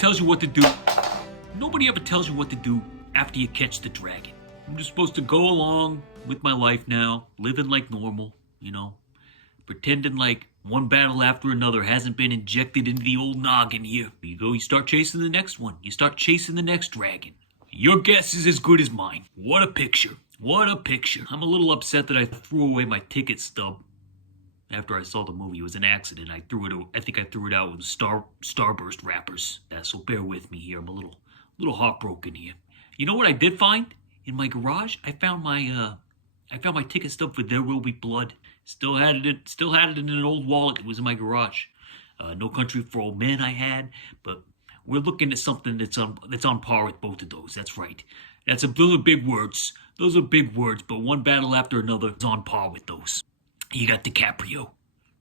tells you what to do. Nobody ever tells you what to do after you catch the dragon. I'm just supposed to go along with my life now, living like normal, pretending like one battle after another hasn't been injected into the old noggin here. You start chasing the next one. You start chasing the next dragon. Your guess is as good as mine. What a picture. What a picture. I'm a little upset that I threw away my ticket stub after I saw the movie. It was an accident. I think I threw it out with Starburst wrappers. So bear with me here. I'm a little heartbroken here. You know what I did find? In my garage, I found my ticket stub for There Will Be Blood. Still had it in an old wallet. It was in my garage. No Country for Old Men I had, but we're looking at something that's on par with both of those. That's right. Those are big words. Those are big words, but one battle after another is on par with those. You got DiCaprio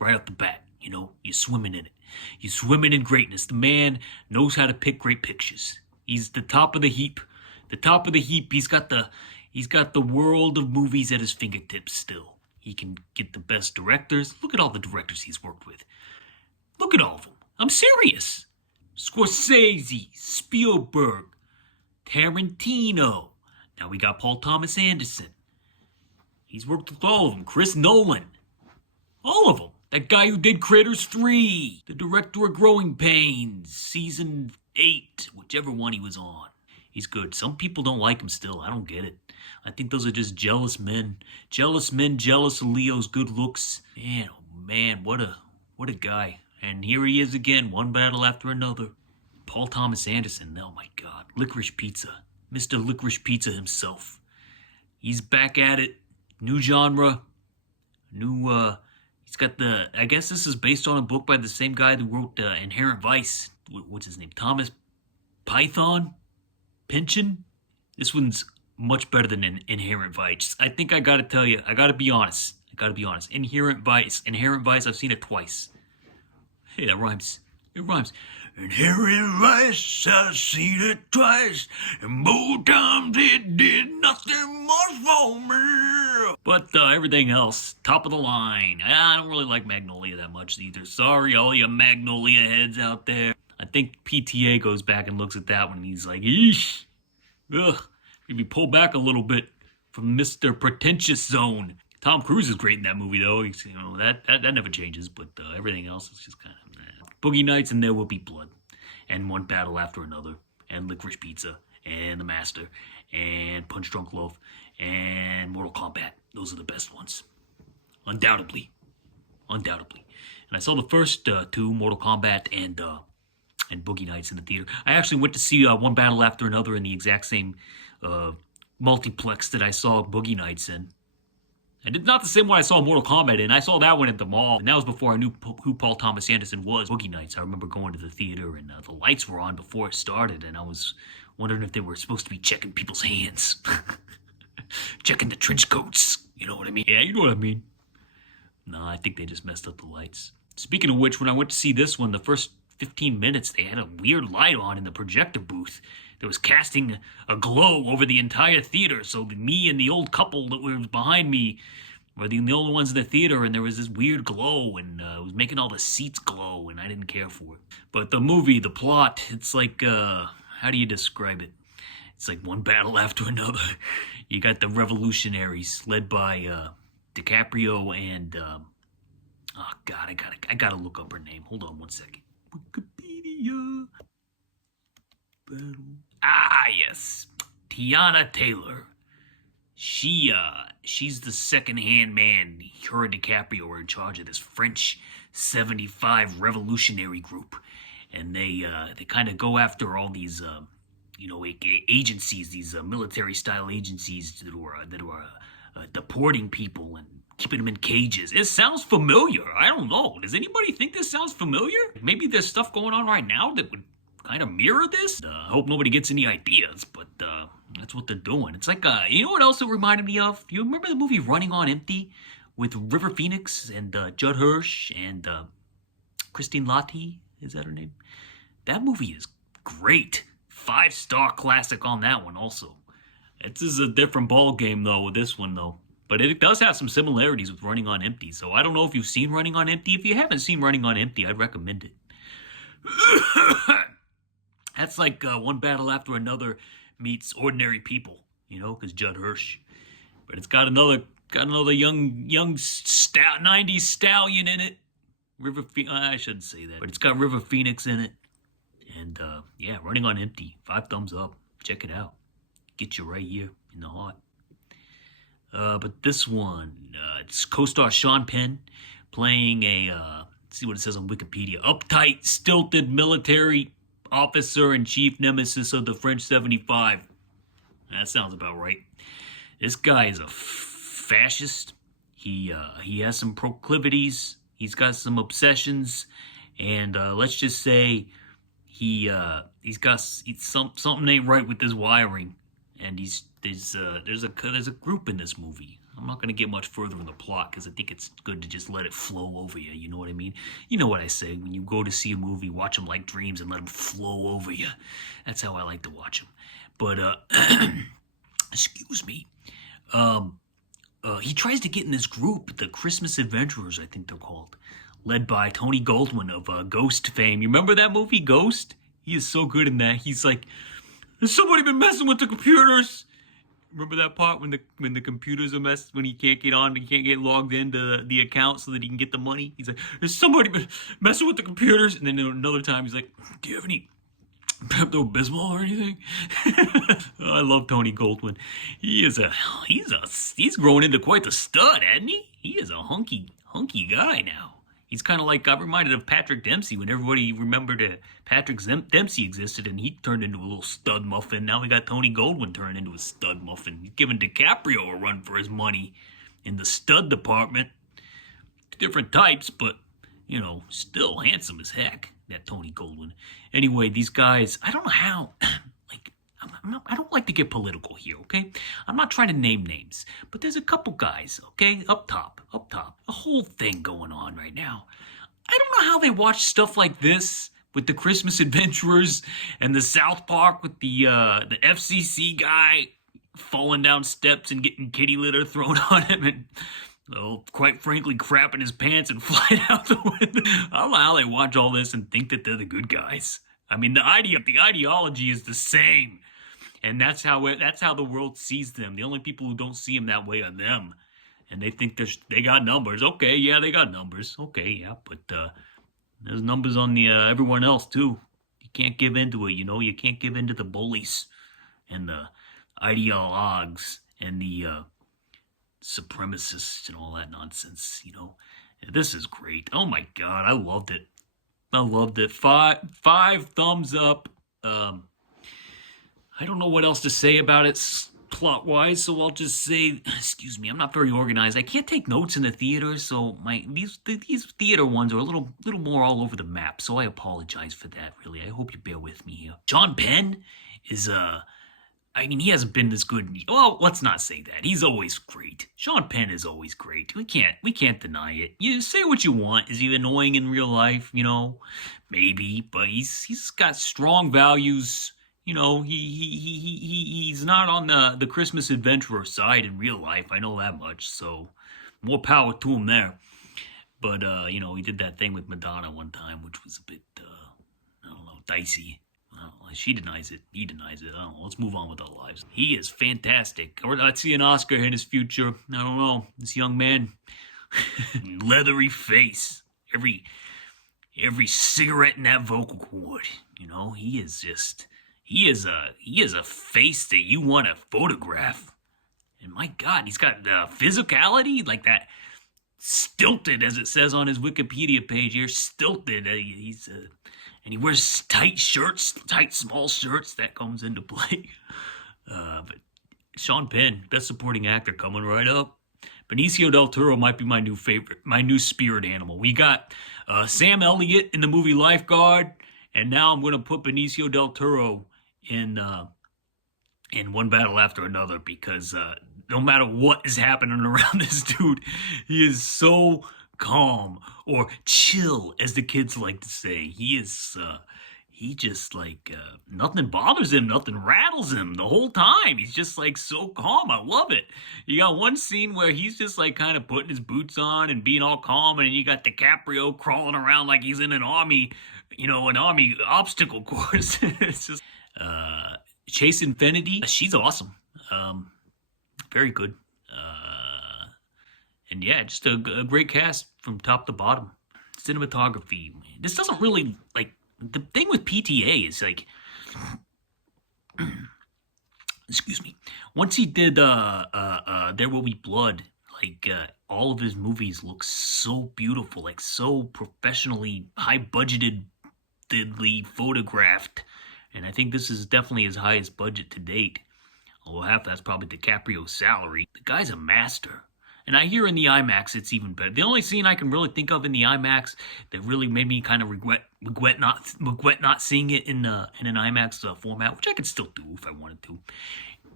right off the bat. You're swimming in it. You're swimming in greatness. The man knows how to pick great pictures. He's the top of the heap. The top of the heap. He's got the world of movies at his fingertips still. He can get the best directors. Look at all the directors he's worked with. Look at all of them. I'm serious. Scorsese, Spielberg, Tarantino. Now we got Paul Thomas Anderson. He's worked with all of them. Chris Nolan. All of them. That guy who did Critters 3. The director of Growing Pains. Season 8. Whichever one he was on. He's good. Some people don't like him still. I don't get it. I think those are just jealous men. Jealous men jealous of Leo's good looks. Man, oh man, what a guy. And here he is again, one battle after another. Paul Thomas Anderson, oh my God. Licorice Pizza. Mr. Licorice Pizza himself. He's back at it. New genre. He's got I guess this is based on a book by the same guy who wrote Inherent Vice. What's his name? Thomas Python? Pynchon? This one's much better than Inherent Vice. I think I gotta tell you, I gotta be honest. Inherent Vice, I've seen it twice. Hey, that rhymes. It rhymes. Inherent Vice, I've seen it twice, and both times it did nothing much for me. But everything else, top of the line. I don't really like Magnolia that much either. Sorry, all you Magnolia heads out there. I think PTA goes back and looks at that one and he's like, eesh. Ugh. Maybe pull back a little bit from Mr. Pretentious Zone. Tom Cruise is great in that movie, though. That never changes, but everything else is just kind of... Boogie Nights and There Will Be Blood. And One Battle After Another. And Licorice Pizza. And The Master. And Punch Drunk Love. And Mortal Kombat. Those are the best ones. Undoubtedly. And I saw the first two, Mortal Kombat and Boogie Nights, in the theater. I actually went to see One Battle After Another in the exact same multiplex that I saw Boogie Nights in. And it's not the same one I saw Mortal Kombat in. I saw that one at the mall, and that was before I knew who Paul Thomas Anderson was. Boogie Nights, I remember going to the theater, and the lights were on before it started, and I was wondering if they were supposed to be checking people's hands. Checking the trench coats. You know what I mean? Yeah, you know what I mean. No, I think they just messed up the lights. Speaking of which, when I went to see this one, the first 15 minutes, they had a weird light on in the projector booth that was casting a glow over the entire theater. So me and the old couple that was behind me were the only ones in the theater, and there was this weird glow, and it was making all the seats glow, and I didn't care for it. But the movie, the plot, it's like, how do you describe it? It's like one battle after another. You got the revolutionaries led by DiCaprio and, oh God, I gotta look up her name. Hold on one second. Wikipedia. Battle. Ah, yes. Tiana Taylor. She's the second-hand man. Her and DiCaprio are in charge of this French 75 revolutionary group. And they kind of go after all these, agencies, these military-style agencies that are deporting people and keeping them in cages. It sounds familiar. I don't know. Does anybody think this sounds familiar? Maybe there's stuff going on right now that would kind of mirror this. I hope nobody gets any ideas, but that's what they're doing. It's like, you know what else it reminded me of? You remember the movie Running on Empty with River Phoenix and Judd Hirsch and Christine Lahti? Is that her name? That movie is great. 5-star classic on that one also. This is a different ball game, though, with this one, though. But it does have some similarities with Running on Empty. So I don't know if you've seen Running on Empty. If you haven't seen Running on Empty, I'd recommend it. That's like One Battle After Another meets Ordinary People, because Judd Hirsch. But it's got another young stout 90s stallion in it. I shouldn't say that, but it's got River Phoenix in it. And yeah, Running on Empty. 5 thumbs up. Check it out. Get you right here in the heart. But this one, it's co-star Sean Penn playing let's see what it says on Wikipedia. Uptight, stilted military officer and chief nemesis of the French 75. That sounds about right. This guy is a fascist. He has some proclivities. He's got some obsessions, and let's just say something ain't right with his wiring. And there's a group in this movie. I'm not going to get much further in the plot because I think it's good to just let it flow over you. You know what I mean? You know what I say. When you go to see a movie, watch them like dreams and let them flow over you. That's how I like to watch them. But, excuse me. He tries to get in this group, the Christmas Adventurers, I think they're called, led by Tony Goldwyn of Ghost fame. You remember that movie, Ghost? He is so good in that. He's like, has somebody been messing with the computers? Remember that part when the computers are messed, when he can't get on, he can't get logged into the account so that he can get the money? He's like, has somebody been messing with the computers? And then another time he's like, do you have any Pepto-Bismol or anything? I love Tony Goldwyn. He's grown into quite the stud, hasn't he? He is a hunky guy now. He's kind of like, got reminded of Patrick Dempsey when everybody remembered that Patrick Dempsey existed and he turned into a little stud muffin. Now we got Tony Goldwyn turning into a stud muffin. He's giving DiCaprio a run for his money in the stud department. Different types, but, still handsome as heck, that Tony Goldwyn. Anyway, these guys, I don't know how, I don't like to get political here, okay? I'm not trying to name names, but there's a couple guys, okay, up top, a whole thing going on right now. I don't know how they watch stuff like this with the Christmas Adventurers and the South Park with the FCC guy falling down steps and getting kitty litter thrown on him and, quite frankly, crapping his pants and flying out the window. I don't know how they watch all this and think that they're the good guys. I mean, the ideology is the same. And that's how the world sees them. The only people who don't see them that way are them. And they think they got numbers. Okay, yeah, they got numbers. Okay, yeah, but there's numbers on the everyone else too. You can't give into it, You can't give into the bullies and the ideologues and the supremacists and all that nonsense, This is great. Oh my God, I loved it. 5 thumbs up. I don't know what else to say about it plot-wise, so I'll just say, excuse me, I'm not very organized. I can't take notes in the theater, so these theater ones are a little more all over the map, so I apologize for that, really. I hope you bear with me here. Sean Penn is, he hasn't been this good. Well, let's not say that. He's always great. Sean Penn is always great. We can't deny it. You say what you want. Is he annoying in real life? Maybe, but he's got strong values. He's not on the Christmas Adventurer side in real life. I know that much. So more power to him there. But he did that thing with Madonna one time, which was a bit dicey. She denies it. He denies it. I don't know. Let's move on with our lives. He is fantastic. Or I'd see an Oscar in his future. I don't know. This young man, leathery face. Every cigarette in that vocal cord. He is a face that you want to photograph. And my God, he's got physicality like that. Stilted, as it says on his Wikipedia page here. Stilted. And he wears tight small shirts. That comes into play. But Sean Penn, best supporting actor, coming right up. Benicio del Toro might be my new favorite, my new spirit animal. We got Sam Elliott in the movie Lifeguard, and now I'm going to put Benicio del Toro in One Battle After Another because no matter what is happening around this dude, he is so calm, or chill, as the kids like to say. He just nothing bothers him, nothing rattles him the whole time. He's just so calm. I love it. You got one scene where he's just kind of putting his boots on and being all calm, and you got DiCaprio crawling around like he's in an army, an army obstacle course. It's just Chase Infinity. She's awesome. Very good. And yeah, just a great cast from top to bottom. Cinematography. This doesn't really like the thing with PTA is like, excuse me. Once he did There Will Be Blood, like all of his movies look so beautiful, like so professionally, high budgetedly photographed. And I think this is definitely his highest budget to date. Although half that's probably DiCaprio's salary. The guy's a master. And I hear in the IMAX it's even better. The only scene I can really think of in the IMAX that really made me kind of regret not seeing it in an IMAX format, which I could still do if I wanted to,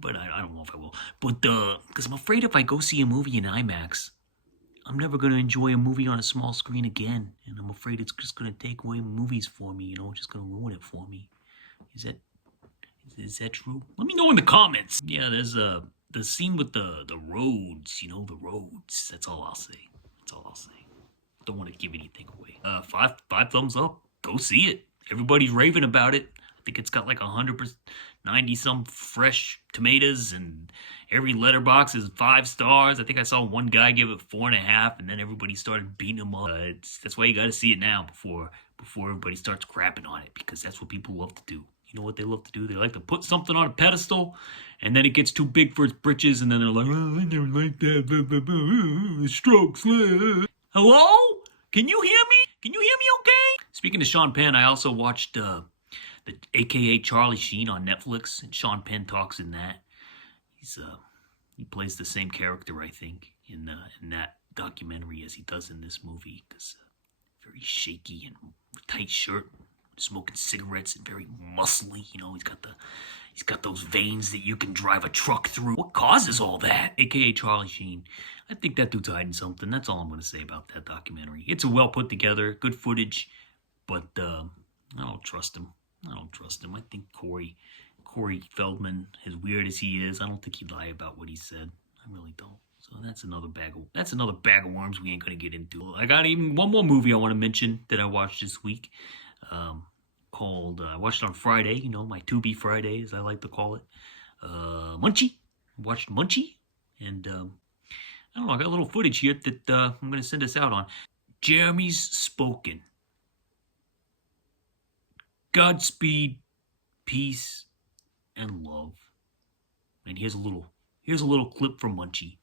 but I don't know if I will. But because I'm afraid if I go see a movie in IMAX, I'm never gonna enjoy a movie on a small screen again, and I'm afraid it's just gonna take away movies for me. Just gonna ruin it for me. Is that true? Let me know in the comments. Yeah, there's the scene with the roads, the roads. That's all I'll say. Don't want to give anything away. Five thumbs up. Go see it. Everybody's raving about it. I think it's got like 100%, 90 some fresh tomatoes, and every letterbox is 5 stars. I think I saw one guy give it 4.5, and then everybody started beating him up. That's why you got to see it now before everybody starts crapping on it, because that's what people love to do. You know what they love to do? They like to put something on a pedestal, and then it gets too big for its britches, and then they're like, oh, I never liked that, blah, blah, blah, strokes. Hello? Can you hear me? Can you hear me okay? Speaking of Sean Penn, I also watched the AKA Charlie Sheen on Netflix, and Sean Penn talks in that. He plays the same character, I think, in that documentary as he does in this movie, because very shaky and tight shirt, smoking cigarettes, and very muscly. He's got those veins that you can drive a truck through. What causes all that? AKA Charlie Sheen. I think that dude's hiding something. That's all I'm going to say about that documentary. It's a well put together, good footage, but I don't trust him. I think Corey Feldman, as weird as he is, I don't think he'd lie about what he said. I really don't. So that's another bag of worms we ain't gonna get into. I got even one more movie I want to mention that I watched this week. Called I watched it on Friday. My To Be Friday, as I like to call it. Munchie. I watched Munchie, and I don't know. I got a little footage here that I'm gonna send us out on. Jeremy's spoken. Godspeed, peace, and love. And here's a little clip from Munchie.